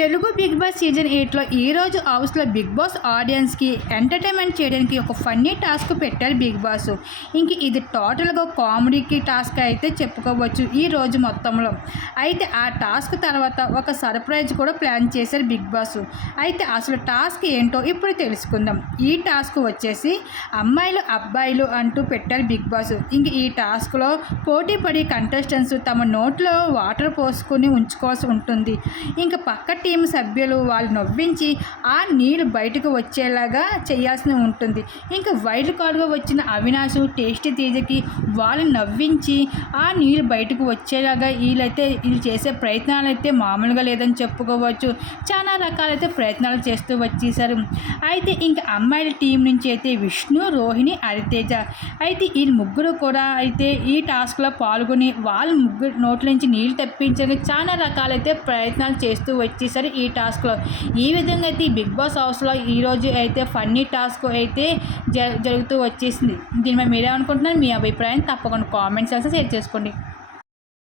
Telugu big boss season ఎయిట్లో ఈరోజు హౌస్లో బిగ్ బాస్ ఆడియన్స్కి ఎంటర్టైన్మెంట్ చేయడానికి ఒక ఫన్నీ టాస్క్ పెట్టారు బిగ్ బాస్. ఇంక ఇది టోటల్గా కామెడీకి టాస్క్ అయితే చెప్పుకోవచ్చు ఈ రోజు మొత్తంలో. అయితే ఆ టాస్క్ తర్వాత ఒక సర్ప్రైజ్ కూడా ప్లాన్ చేశారు బిగ్ బాస్. అయితే అసలు టాస్క్ ఏంటో ఇప్పుడు తెలుసుకుందాం. ఈ టాస్క్ వచ్చేసి అమ్మాయిలు అబ్బాయిలు అంటూ పెట్టారు బిగ్ బాస్. ఇంక ఈ టాస్క్లో పోటీ పడి కంటెస్టెంట్స్ తమ నోట్లో వాటర్ పోసుకొని ఉంచుకోవాల్సి ఉంటుంది. ఇంకా పక్క టీం సభ్యులు వాళ్ళు నవ్వించి ఆ నీళ్ళు బయటకు వచ్చేలాగా చేయాల్సి ఉంటుంది. ఇంకా వైల్డ్ కార్డ్గా వచ్చిన అవినాశు టేస్టీ తేజకి వాళ్ళు నవ్వించి ఆ నీళ్ళు బయటకు వచ్చేలాగా వీళ్ళైతే వీళ్ళు చేసే ప్రయత్నాలు అయితే మామూలుగా లేదని చెప్పుకోవచ్చు. చాలా రకాలైతే ప్రయత్నాలు చేస్తూ వచ్చేసారు. అయితే ఇంకా అమ్మాయిల టీం నుంచి అయితే విష్ణు రోహిణి హరితేజ. అయితే ఈ ముగ్గురు కూడా అయితే ఈ టాస్క్లో పాల్గొని వాళ్ళ ముగ్గురు నోట్ల నుంచి నీళ్ళు తెప్పించడానికి చాలా రకాలైతే ప్రయత్నాలు చేస్తూ వచ్చేసారు. ఈ టాస్క్లో. ఈ విధంగా అయితే ఈ బిగ్ బాస్ హౌస్లో ఈరోజు అయితే ఫన్నీ టాస్క్ అయితే జ జరుగుతూ వచ్చేసింది. దీని మీద మీరేమనుకుంటున్నారు? మీ అభిప్రాయం తప్పకుండా కామెంట్స్ చేసి షేర్ చేసుకోండి.